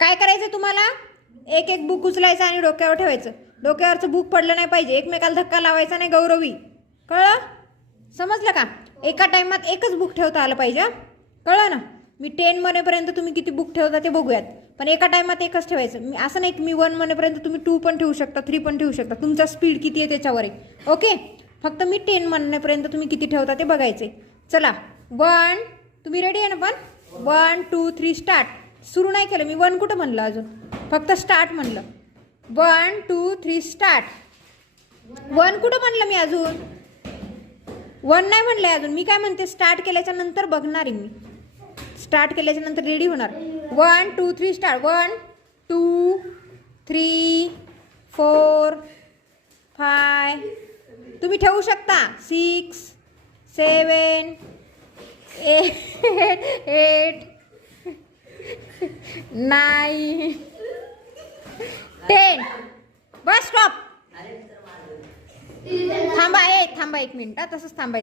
काय करायचं तुम्हाला? एक एक बुक उचलायचं आणि डोक्यावर ठेवायचं. डोक्यावरचं बुक पडलं नाही पाहिजे. एकमेकाला धक्का लावायचा नाही. गौरवी, कळलं? समजलं का? एका टाइमात एकच बुक ठेवता आलं पाहिजे. कळलं ना? मी 10 म्हणेपर्यंत तुम्ही किती बुक ठेवता ते बघूयात. पण एका टाइमात एकच ठेवायचं. मी असं नाही की मी 1 म्हणेपर्यंत तुम्ही 2 पण ठेवू शकता, 3 पण ठेवू शकता. तुमचा स्पीड किती आहे त्याच्यावर आहे. ओके, फक्त मी 10 म्हणेपर्यंत तुम्ही किती ठेवता ते बघायचे. चला 1, तुम्ही रेडी आहे ना? पण 1 2 3 स्टार्ट. सुरू नाही केलं मी. 1 कुठं म्हणलं अजून? फक्त स्टार्ट म्हणलं. 1 2 3 स्टार्ट. 1 कुठं म्हणलं मी अजून? 1 नाही म्हणलंय अजून. मी काय म्हणते, स्टार्ट केल्याच्या नंतर बघणार आहे मी. स्टार्ट केल्याच्या नंतर रेडी होणार. 1 2 3 स्टार्ट. 1 2 3 4 5. तुम्ही ठेवू शकता. 6 7 8 9 10. Bus stop. थांबा, थांबा 1 मिनिट. तसंच थांबायचं.